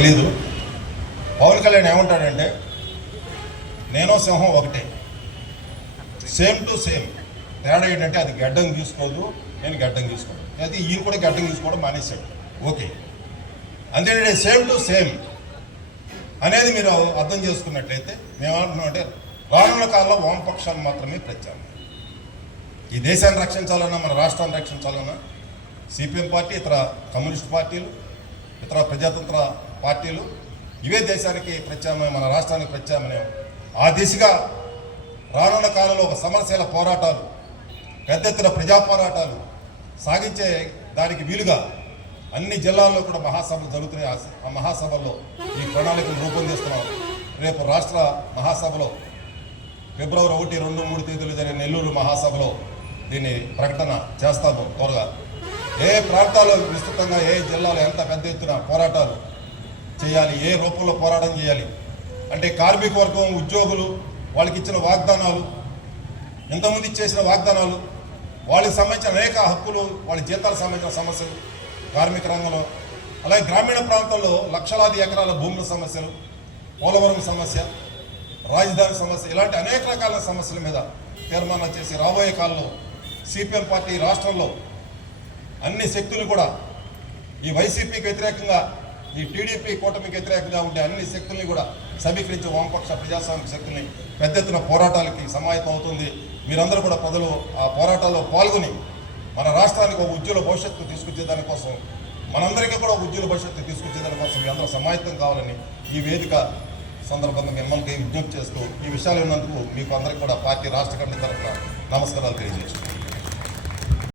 తెలీదు. పవన్ కళ్యాణ్ ఏమంటాడంటే నేను సింహం ఒకటే, సేమ్ టు సేమ్. తేడా ఏంటంటే అది గడ్డం తీసుకోదు, నేను గడ్డం తీసుకోను. అయితే ఈయన కూడా గడ్డం తీసుకోవడం మానేశాడు. ఓకే, అంతేంటంటే సేమ్ టు సేమ్ అనేది మీరు అర్థం చేసుకున్నట్లయితే మేమేమంటున్నామంటే రానున్న కాలంలో వామపక్షాలు మాత్రమే ప్రత్యామ్నాయం. ఈ దేశాన్ని రక్షించాలన్నా, మన రాష్ట్రాన్ని రక్షించాలన్నా సిపిఎం పార్టీ, ఇతర కమ్యూనిస్ట్ పార్టీలు, ఇతర ప్రజాతంత్ర పార్టీలు ఇవే దేశానికి ప్రత్యామ్నాయం, మన రాష్ట్రానికి ప్రత్యామ్నాయం. ఆ దిశగా రానున్న కాలంలో ఒక సమరశీల పోరాటాలు, పెద్ద ఎత్తున ప్రజా పోరాటాలు సాగించే దానికి వీలుగా అన్ని జిల్లాల్లో కూడా మహాసభలు జరుగుతున్నాయి. ఆ మహాసభల్లో ఈ ప్రణాళికను రూపొందిస్తున్నాం. రేపు రాష్ట్ర మహాసభలో ఫిబ్రవరి 1, 2, 3 తేదీలు జరిగే నెల్లూరు మహాసభలో దీన్ని ప్రకటన చేస్తాము త్వరగా. ఏ ప్రాంతాల్లో విస్తృతంగా, ఏ జిల్లాలో ఎంత పెద్ద ఎత్తున పోరాటాలు చేయాలి, ఏ రూపంలో పోరాటం చేయాలి అంటే కార్మిక వర్గం, ఉద్యోగులు, వాళ్ళకి ఇచ్చిన వాగ్దానాలు, ఇంతకుముందు ఇచ్చేసిన వాగ్దానాలు, వాళ్ళకి సంబంధించిన అనేక హక్కులు, వాళ్ళ జీతాలకు సంబంధించిన సమస్యలు కార్మిక రంగంలో, అలాగే గ్రామీణ ప్రాంతాల్లో లక్షలాది ఎకరాల భూముల సమస్యలు, పోలవరం సమస్య, రాజధాని సమస్య, ఇలాంటి అనేక రకాల సమస్యల మీద తీర్మానాలు చేసి రాబోయే కాలంలో సిపిఎం పార్టీ రాష్ట్రంలో అన్ని శక్తులు కూడా ఈ వైసీపీకి వ్యతిరేకంగా, ఈ టీడీపీ కూటమికి వ్యతిరేకంగా ఉండే అన్ని శక్తుల్ని కూడా సమీకరించి వామపక్ష ప్రజాస్వామిక శక్తుల్ని పెద్ద ఎత్తున పోరాటాలకి సమాయత్తం అవుతుంది. మీరందరూ కూడా ప్రజలు ఆ పోరాటాల్లో పాల్గొని మన రాష్ట్రానికి ఒక ఉజ్వల భవిష్యత్తు తీసుకొచ్చే దానికోసం, మనందరికీ కూడా ఒక ఉజ్వల భవిష్యత్తు తీసుకొచ్చే దానికోసం మీ అందరూ సమాయత్తం కావాలని ఈ వేదిక సందర్భంగా మిమ్మల్ని విజ్ఞప్తి చేస్తూ ఈ విషయాలు ఉన్నందుకు మీకు అందరికీ కూడా పార్టీ రాష్ట్ర కమిటీ తరఫున నమస్కారాలు తెలియజేస్తున్నాను.